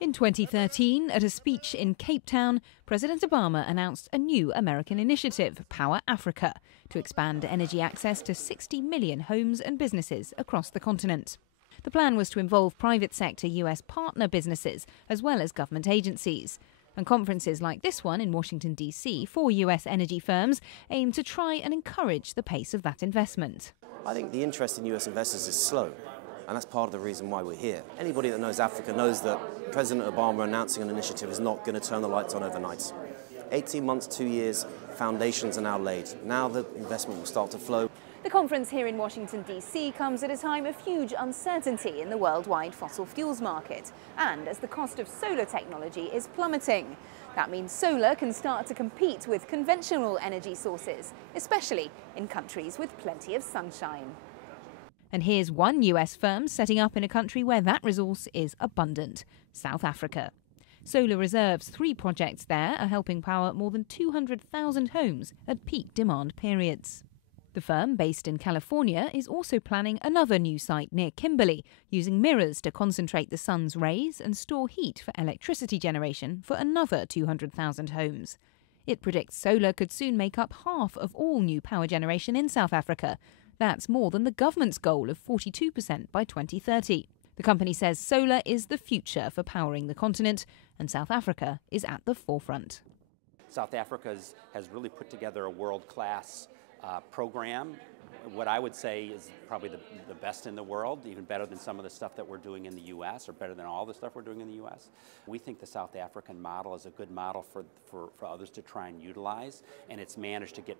In 2013, at a speech in Cape Town, President Obama announced a new American initiative, Power Africa, to expand energy access to 60 million homes and businesses across the continent. The plan was to involve private sector US partner businesses as well as government agencies. And conferences like this one in Washington, D.C. for US energy firms aim to try and encourage the pace of that investment. I think the interest in US investors is slow, and that's part of the reason why we're here. Anybody that knows Africa knows that President Obama announcing an initiative is not going to turn the lights on overnight. 18 months, 2 years, foundations are now laid. Now the investment will start to flow. The conference here in Washington, D.C. comes at a time of huge uncertainty in the worldwide fossil fuels market and as the cost of solar technology is plummeting. That means solar can start to compete with conventional energy sources, especially in countries with plenty of sunshine. And here's one US firm setting up in a country where that resource is abundant, South Africa. Solar Reserve's 3 projects there are helping power more than 200,000 homes at peak demand periods. The firm, based in California, is also planning another new site near Kimberley, using mirrors to concentrate the sun's rays and store heat for electricity generation for another 200,000 homes. It predicts solar could soon make up half of all new power generation in South Africa. That's more than the government's goal of 42% by 2030. The company says solar is the future for powering the continent, and South Africa is at the forefront. South Africa has really put together a world-class program. What I would say is probably the best in the world, even better than some of the stuff that we're doing in the U.S. or better than all the stuff we're doing in the U.S. We think the South African model is a good model for others to try and utilize, and it's managed to get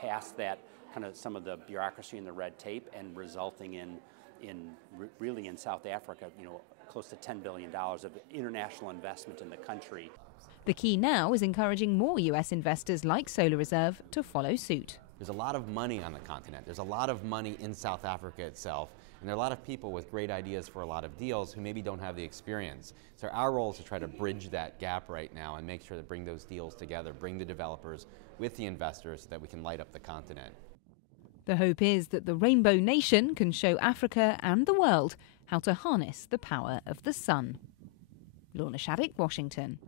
past that kind of some of the bureaucracy and the red tape and resulting really in South Africa, close to $10 billion of international investment in the country. The key now is encouraging more U.S. investors like Solar Reserve to follow suit. There's a lot of money on the continent. There's a lot of money in South Africa itself. And there are a lot of people with great ideas for a lot of deals who maybe don't have the experience. So our role is to try to bridge that gap right now and make sure to bring those deals together, bring the developers with the investors so that we can light up the continent. The hope is that the Rainbow Nation can show Africa and the world how to harness the power of the sun. Lorna Shaddick, Washington.